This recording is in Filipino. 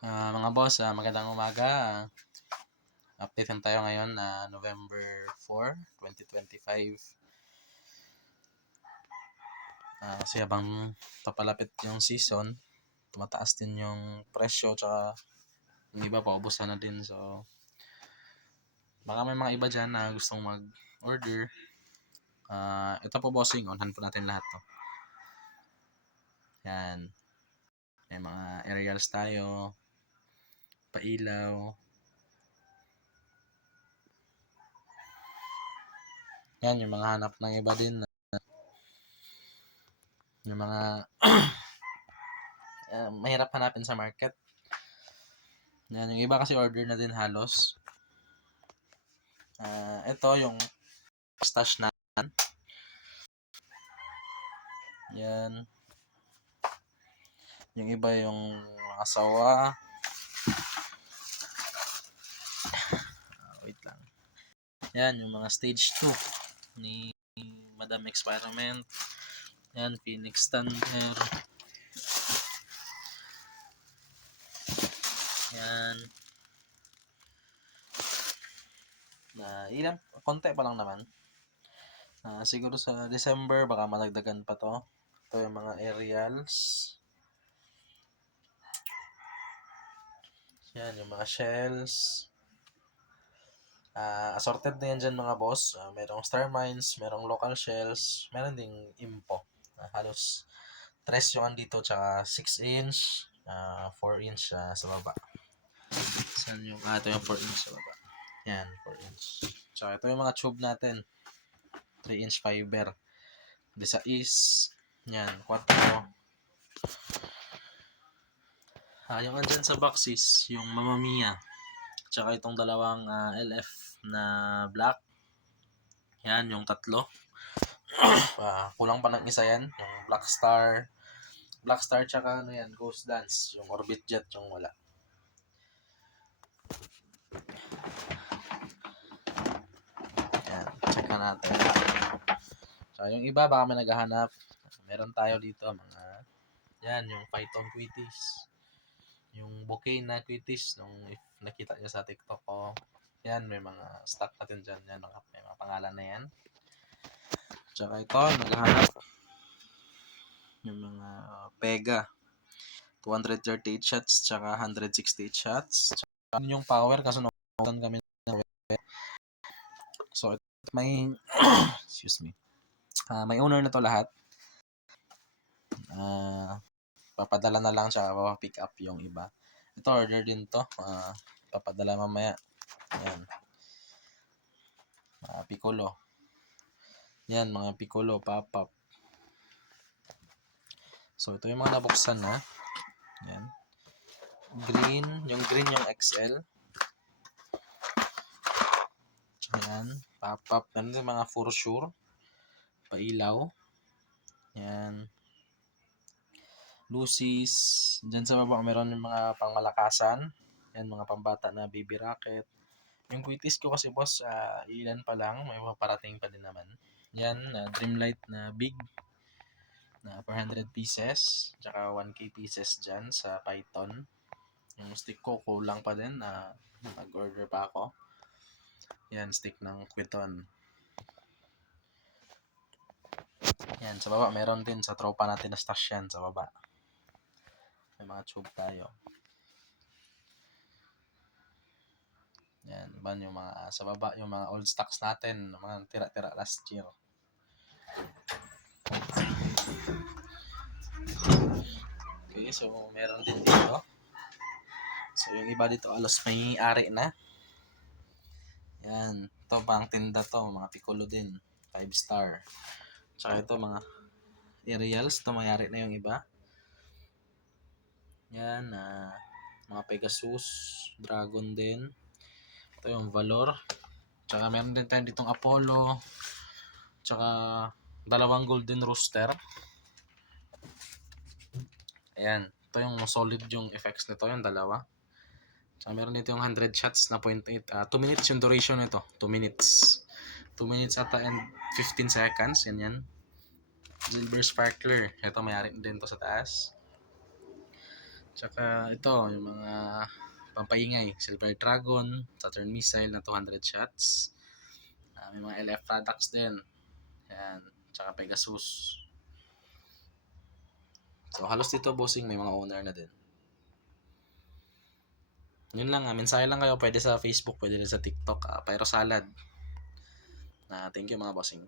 Mga boss, magandang umaga. Update lang tayo ngayon na November 4, 2025. Kasi habang papalapit yung season, tumataas din yung presyo, tsaka yung iba paubusan na din. So, baka may mga iba dyan na gustong mag-order. Ito po bossing, onhan po natin lahat to. Yan. May mga aerials tayo, pailaw. Yan, yung mga hanap ng iba din. Yung mga mahirap hanapin sa market. Yan, yung iba kasi order na din halos. Ito yung stash na. Yan. Yung iba yung asawa. Wait lang. Yan, yung mga stage 2 ni Madam Experiment. Yan, Phoenix Thunder. Yan. Ilang, konti pa lang naman. Siguro sa December, baka malagdagan pa to. Ito yung mga aerials. Yan, yung mga shells. Assorted na yan dyan mga boss. Merong Star Mines, merong local shells, meron ding Impo. Halos 3 yung andito, tsaka 6 inch, 4 inch sa baba. Saan yung, ito yung 4 inch sa baba. Yan, 4 inch. Tsaka ito yung mga tube natin. 3 inch fiber. Di sa is, yan, 4. Yung andyan sa box is yung Mamma Mia. Tsaka itong dalawang LF na black. Yan, yung 3. Kulang pa ng isa yan. Yung Black Star. Black Star tsaka ano yan, Ghost Dance. Yung Orbit Jet yung wala. Yan, check na natin. So, yung iba baka may naghahanap. Meron tayo dito mga, yan, yung Python Quitis. Yung bouquet na Quitis. Nung if nakita nyo sa TikTok ko. Yan, may mga stock natin dyan. Yan, may mga pangalan na yan. Tsaka ito, naghahanap yung mga Pega. 238 shots, tsaka 168 shots. Tsaka yung power, kasi nakutan kami ng so, may excuse me. May owner na to lahat. Papadala na lang siya, pick up yung iba. Ito, order din to. Papadala mamaya. Ayan. Piccolo. Yan, mga Piccolo, pop-up. So, ito yung mga nabuksan na. Yan. Green. Yung green yung XL. Yan. Pop-up. Meron din mga for sure. Pailaw. Yan. Lucy's. Diyan sa baba, meron yung mga pangmalakasan. Yan, mga pambata na baby rocket. Yung Quitis ko kasi boss, ilan pa lang. May paparating pa din naman. Yan, Dreamlight na big. Na 400 pieces. Tsaka 1K pieces dyan sa Python. Yung stick ko, kulang pa din. Nag-order pa ako. Yan, stick ng Quiton. Yan, sa baba, meron din sa tropa natin na stash yan sa baba. May mga tube tayo. Yan, ban yung mga sa baba, yung mga old stocks natin, mga tira-tira last year. Okay, so meron din dito. So yung iba dito alos may ari na. Yan, ito pang tinda to, mga Piccolo din, 5 star. Tsaka ito mga aerials, ito mayari na yung iba. Yan, mga Pegasus, Dragon din. Ito yung Valor. Tsaka meron din tayo ditong Apollo. Tsaka dalawang Golden Rooster. Ayan, ito yung solid yung effects nito, yung dalawa. Tsaka meron dito yung 100 shots na 0.8. 2 minutes yung duration nito. 2 minutes. 2 minutes ata and 15 seconds. Yan. Silver Sparkler. Ito mayari din to sa taas. Tsaka ito, yung mga pampaingay. Silver Dragon, Saturn Missile na 200 shots. May mga LF products din. Yan. Tsaka Pegasus. So halos dito bossing may mga owner na din. Yun lang, mensahe lang kayo. Pwede sa Facebook, pwede rin sa TikTok. Pyro Salad. Thank you mga bossing.